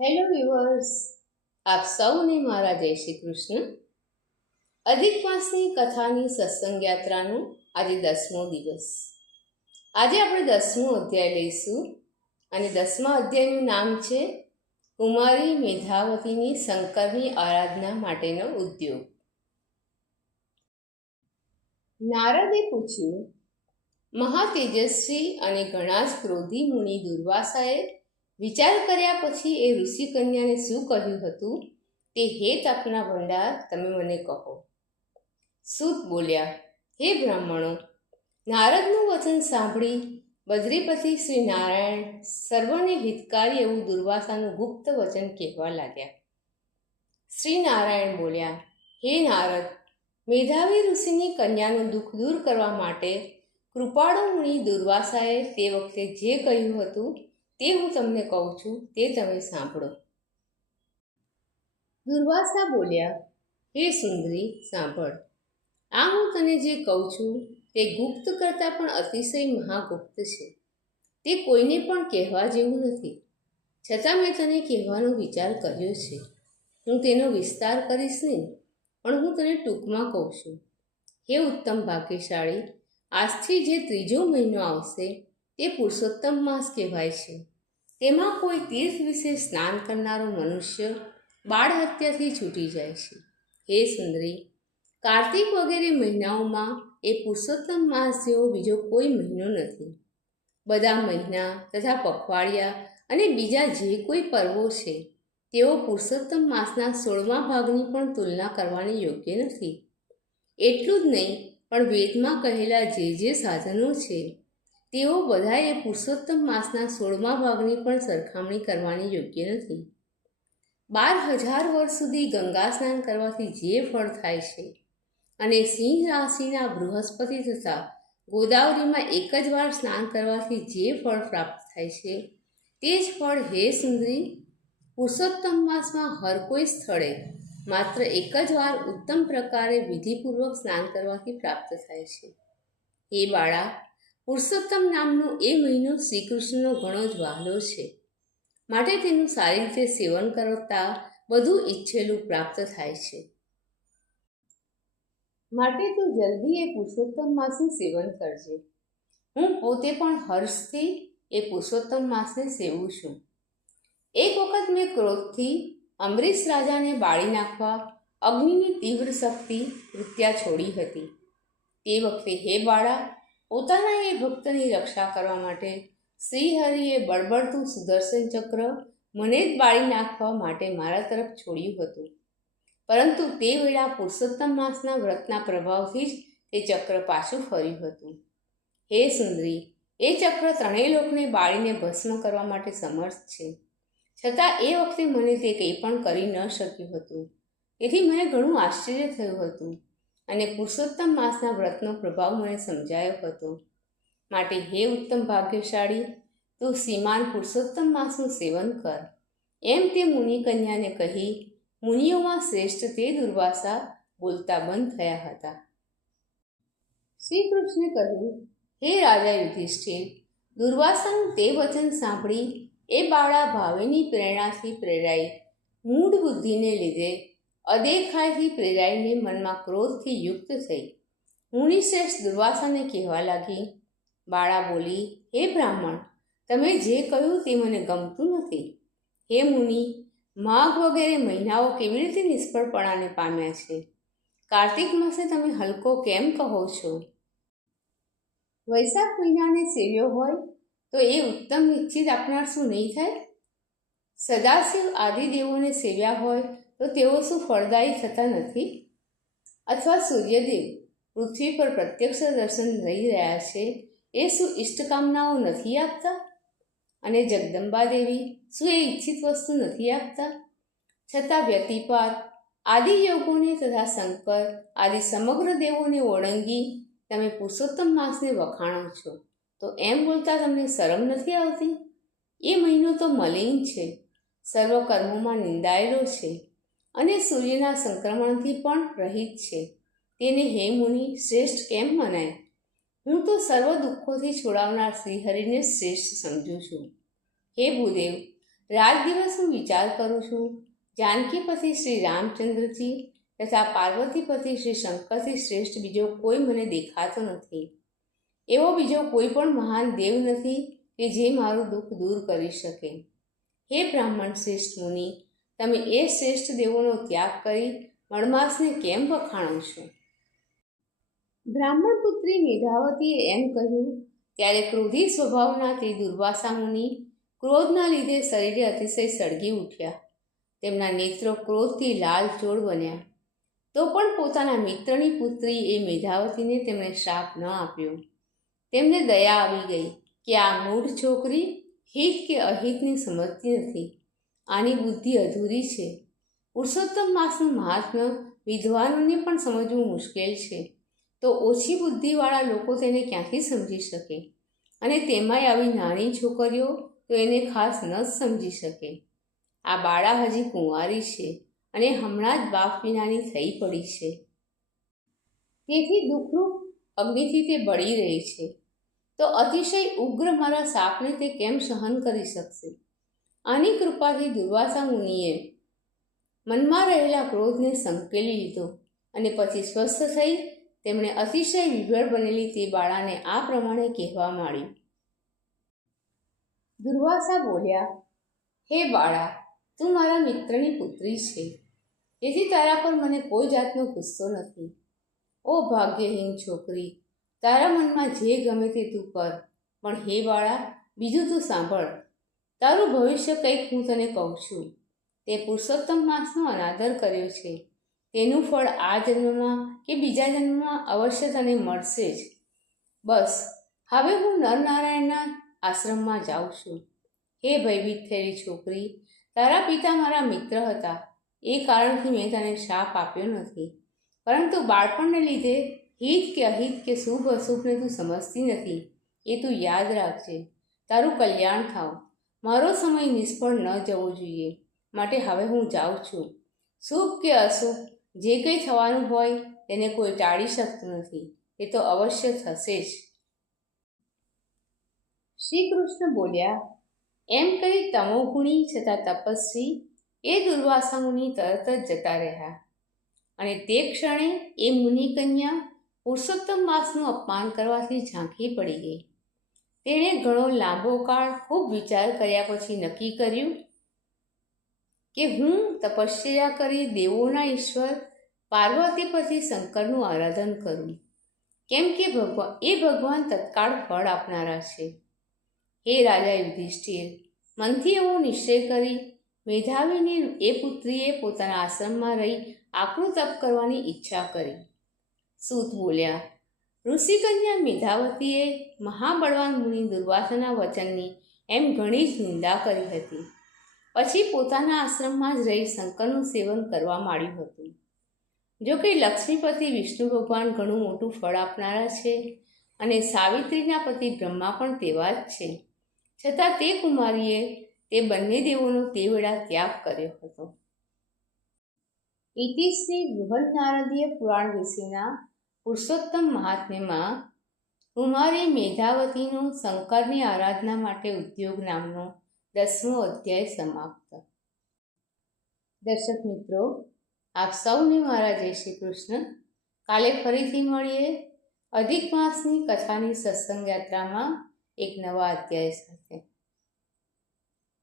Hello viewers, આપ સૌને મારા જય શ્રી કૃષ્ણ. અધિક માસની કથાની સત્સંગ યાત્રાનો આજે 10મો દિવસ. આજે આપણે 10મો અધ્યાય લઈશું અને 10મા અધ્યાયનું નામ છે કુમારી મેધાવતીની શંકરની આરાધના માટેનો ઉદ્યોગ. નારદે પૂછ્યું, મહાતેજસ્વી અને ઘણા જ ક્રોધી મુનિ દુર્વાસાએ વિચાર કર્યા પછી એ ઋષિ કન્યાને શું કહ્યું હતું તે હે તપના ભંડાર તમે મને કહો. સૂત બોલ્યા, હે બ્રાહ્મણો, નારદનું વચન સાંભળી બદ્રીપતિ શ્રી નારાયણ સર્વને હિતકારી એવું દુર્વાસાનું ગુપ્ત વચન કહેવા લાગ્યા. શ્રી નારાયણ બોલ્યા, હે નારદ, મેધાવી ઋષિની કન્યાનું દુઃખ દૂર કરવા માટે કૃપાળુ મુનિ દુર્વાસાએ તે વખતે જે કહ્યું હતું તે હું તમને કહું છું, તે તમે સાંભળો. દુર્વાસા બોલ્યા, હે સુંદરી, સાંભળ. આ હું તને જે કહું છું તે ગુપ્ત કરતાં પણ અતિશય મહાગુપ્ત છે. તે કોઈને પણ કહેવા જેવું નથી. છતાં મેં તને કહેવાનો વિચાર કર્યો છે. હું તેનો વિસ્તાર કરીશ નહીં, પણ હું તને ટૂંકમાં કહું છું. હે ઉત્તમ ભાગ્યશાળી, આજથી જે 3જો મહિનો આવશે તે પુરુષોત્તમ માસ કહેવાય છે. તેમાં કોઈ તીર્થ વિશે સ્નાન કરનારો મનુષ્ય બાળ હત્યાથી છૂટી જાય છે. હે સુંદરી, કાર્તિક વગેરે મહિનાઓમાં એ પુરુષોત્તમ માસ જેવો બીજો કોઈ મહિનો નથી. બધા મહિના તથા પખવાડિયા અને બીજા જે કોઈ પર્વો છે તેઓ પુરુષોત્તમ માસના 16મા ભાગની પણ તુલના કરવાની યોગ્ય નથી. એટલું જ નહીં, પણ વેદમાં કહેલા જે સાધનો છે તેઓ બધાએ પુરુષોત્તમ માસના 16મા ભાગની પણ સરખામણી કરવાની યોગ્ય નથી. 12,000 વર્ષ સુધી ગંગા સ્નાન કરવાથી જે ફળ થાય છે અને સિંહ રાશિના બૃહસ્પતિ તથા ગોદાવરીમાં એક જ વાર સ્નાન કરવાથી જે ફળ પ્રાપ્ત થાય છે તે જ ફળ, હે સુંદરી, પુરુષોત્તમ માસમાં હર કોઈ સ્થળે માત્ર એક જ વાર ઉત્તમ પ્રકારે વિધિપૂર્વક સ્નાન કરવાથી પ્રાપ્ત થાય છે. હે બાળા, પુરુષોત્તમ નામનો એ મહિનો શ્રી કૃષ્ણનો ઘણો જ વહાલો છે. માટે તેનું સારી રીતે સેવન કરતા બધું ઈચ્છેલું પ્રાપ્ત થાય છે. માટે તું જલ્દી એ પુરુષોત્તમ માસનું સેવન કરજે. હું પોતે પણ હર્ષથી એ પુરુષોત્તમ માસને સેવું છું. એક વખત મેં ક્રોધથી અમરીશ રાજાને બાળી નાખવા અગ્નિની તીવ્ર શક્તિ વૃત્યા છોડી હતી. તે વખતે, હે બાળા, પોતાના એ ભક્તની રક્ષા કરવા માટે શ્રીહરિએ બળબડતું સુદર્શન ચક્ર મને જ બાળી નાખવા માટે મારા તરફ છોડ્યું હતું. પરંતુ તે વેળા પુરુષોત્તમ માસના વ્રતના પ્રભાવથી જ તે ચક્ર પાછું ફર્યું હતું. હે સુંદરી, એ ચક્ર 3 લોકને બાળીને ભસ્મ કરવા માટે સમર્થ છે. છતાં એ વખતે મને તે કંઈ પણ કરી ન શક્યું હતું. તેથી મને ઘણું આશ્ચર્ય થયું હતું અને પુરુષોત્તમ માસના વ્રતનો પ્રભાવ મને સમજાયો હતો. માટે હે ઉત્તમ ભાગ્યશાળી, તું શ્રીમાન પુરુષોત્તમ માસનું સેવન કર. એમ તે મુનિ કન્યાને કહી મુનિઓમાં શ્રેષ્ઠ તે દુર્વાસા બોલતા બંધ થયા હતા. શ્રી કૃષ્ણે કહ્યું, હે રાજા યુધિષ્ઠિર, દુર્વાસાનું તે વચન સાંભળી એ બાળા ભાવેની પ્રેરણાથી પ્રેરાઈ મૂઢ બુદ્ધિને લીધે અદેખાઈથી પ્રેરાઈને મનમાં ક્રોધથી યુક્ત થઈ મુનિશ્રેષ્ઠ દુર્વાસાને કહેવા લાગી. બાળા બોલી, હે બ્રાહ્મણ, તમે જે કહ્યું તે મને ગમતું નથી. હે મુનિ, માઘ વગેરે મહિનાઓ કેવી રીતે નિષ્ફળપણાને પામ્યા છે? કાર્તિક માસે તમે હલકો કેમ કહો છો? વૈશાખ મહિનાને સેવ્યો હોય તો એ ઉત્તમ નિશ્ચિત આપનાર શું નહીં થાય? સદાશિવ આદિ દેવોને સેવ્યા હોય તો તેઓ શું ફળદાયી થતા નથી? અથવા સૂર્યદેવ પૃથ્વી પર પ્રત્યક્ષ દર્શન લઈ રહ્યા છે એ શું ઇષ્ટકામનાઓ નથી આપતા? અને જગદંબા દેવી શું એ ઈચ્છિત વસ્તુ નથી આપતા? છતાં વ્યતિપાત આદિ યોગોને તથા શંકર આદિ સમગ્ર દેવોને ઓળંગી તમે પુરુષોત્તમ માસને વખાણો છો, તો એમ બોલતા તમને શરમ નથી આવતી? એ મહિનો તો મલિન છે, સર્વ કર્મોમાં નિંદાયેલો છે અને સૂર્યના સંક્રમણથી પણ રહિત છે. તેને હે મુનિ શ્રેષ્ઠ કેમ મનાય? હું તો સર્વ દુઃખોથી છોડાવનાર શ્રીહરિને શ્રેષ્ઠ સમજું છું. હે ભૂદેવ, રાત દિવસ હું વિચાર કરું છું, જાનકીપતિ શ્રી રામચંદ્રજી તથા પાર્વતીપતિ શ્રી શંકરથી શ્રેષ્ઠ બીજો કોઈ મને દેખાતો નથી. એવો બીજો કોઈ પણ મહાન દેવ નથી કે જે મારું દુઃખ દૂર કરી શકે. હે બ્રાહ્મણ શ્રેષ્ઠ મુનિ, તમે એ શ્રેષ્ઠ દેવોનો ત્યાગ કરી મળમાસને કેમ વખાણો છો? બ્રાહ્મણ પુત્રી મેધાવતીએ એમ કહ્યું ત્યારે ક્રોધી સ્વભાવના તે દુર્વાસા મુનિ ક્રોધના લીધે શરીરે અતિશય સળગી ઉઠ્યા. તેમના નેત્રો ક્રોધથી લાલચોળ બન્યા. તો પણ પોતાના મિત્રની પુત્રી એ મેધાવતીને તેમણે શ્રાપ ન આપ્યો. તેમને દયા આવી ગઈ કે આ મૂઢ છોકરી હિત કે અહિતને સમજતી નથી. આની બુદ્ધિ અધૂરી છે. પુરુષોત્તમ માસનું મહાત્મ્ય વિદ્વાનોને પણ સમજવું મુશ્કેલ છે, તો ઓછી બુદ્ધિવાળા લોકો તેને ક્યાંથી સમજી શકે? અને તેમાંય આવી નાની છોકરીઓ તો એને ખાસ ન જ સમજી શકે. આ બાળા હજી કુંવારી છે અને હમણાં જ બાપ વિનાની થઈ પડી છે. તેથી દુઃખરૂપ અગ્નિથી તે બળી રહી છે. તો અતિશય ઉગ્ર મારા શાપને તે કેમ સહન કરી શકશે? આની કૃપાથી દુર્વાસા મુનિએ મનમાં રહેલા ક્રોધને સંકેલી લીધો અને પછી સ્વસ્થ થઈ તેમણે અતિશય વિભળ બનેલી તે બાળાને આ પ્રમાણે કહેવા માંડ્યું. દુર્વાસા બોલ્યા, હે બાળા, તું મારા મિત્રની પુત્રી છે, તેથી તારા પર મને કોઈ જાતનો ગુસ્સો નથી. ઓ ભાગ્યહીન છોકરી, તારા મનમાં જે ગમે તે તું કર, પણ હે બાળા, બીજું તું સાંભળ. તારું ભવિષ્ય કંઈક હું તને કહું છું. તે પુરુષોત્તમ માસનો અનાદર કર્યો છે, તેનું ફળ આ જન્મમાં કે બીજા જન્મમાં અવશ્ય તને મળશે જ. બસ હવે હું નરનારાયણના આશ્રમમાં જાઉં છું. હે ભયભીત થયેલી છોકરી, તારા પિતા મારા મિત્ર હતા, એ કારણથી મેં તને શાપ આપ્યો નથી. પરંતુ બાળપણને લીધે હિત કે અહિત કે શુભ અશુભને તું સમજતી નથી, એ તું યાદ રાખજે. તારું કલ્યાણ થાવ. મારો સમય નિષ્ફળ ન જવો જોઈએ, માટે હવે હું જાઉં છું. શુભ કે અશુભ જે કંઈ થવાનું હોય તેને કોઈ ટાળી શકતું નથી, એ તો અવશ્ય થશે જ. શ્રી કૃષ્ણ બોલ્યા, એમ કહી તમોગુણી છતાં તપસ્વી એ દુર્વાસા મુનિ તરત જ જતા રહ્યા. અને તે ક્ષણે એ મુનિકન્યા પુરુષોત્તમ માસનું અપમાન કરવાથી ઝાંખી પડી ગઈ. તેણે ઘણો લાંબો કાળ ખૂબ વિચાર કર્યા પછી નક્કી કર્યું કે હું તપશ્ચર્યા કરી દેવોના ઈશ્વર પાર્વતીપતિ શંકરનું આરાધન કરું, કેમ કે ભગવાન તત્કાળ ફળ આપનારા છે. હે રાજા યુધિષ્ઠિર, મનથી એવો નિશ્ચય કરી મેધાવીની એ પુત્રીએ પોતાના આશ્રમમાં રહી આકરું તપ કરવાની ઈચ્છા કરી. સૂત બોલ્યા, ઋષિકન્યા મેધાવતીએ મહાબળવાન મુનિ દુર્વાસાના વચનની એમ ઘણી જ નિંદા કરી હતી. પછી પોતાના આશ્રમમાં જ રહી શંકરનું સેવન કરવા માંડ્યું હતું. જો કે લક્ષ્મીપતિ વિષ્ણુ ભગવાન ઘણું મોટું ફળ આપનારા છે અને સાવિત્રીના પતિ બ્રહ્મા પણ તેવા જ છે, છતાં તે કુમારીએ તે બંને દેવોનો તે વેળા ત્યાગ કર્યો હતો. ઇતિ શ્રી બૃહન્નારદીય પુરાણ વિશેના પુરુષોત્તમ મહાત્મ્યમાં કુમારી મેધાવતીનો શંકરની આરાધના માટે ઉદ્યોગ નામનો 10મો અધ્યાય સમાપ્ત. દર્શક મિત્રો, આપ સૌને મારા જય શ્રી કૃષ્ણ. કાલે ફરીથી મળીએ અધિક માસની કથાની સત્સંગ યાત્રામાં એક નવા અધ્યાય સાથે.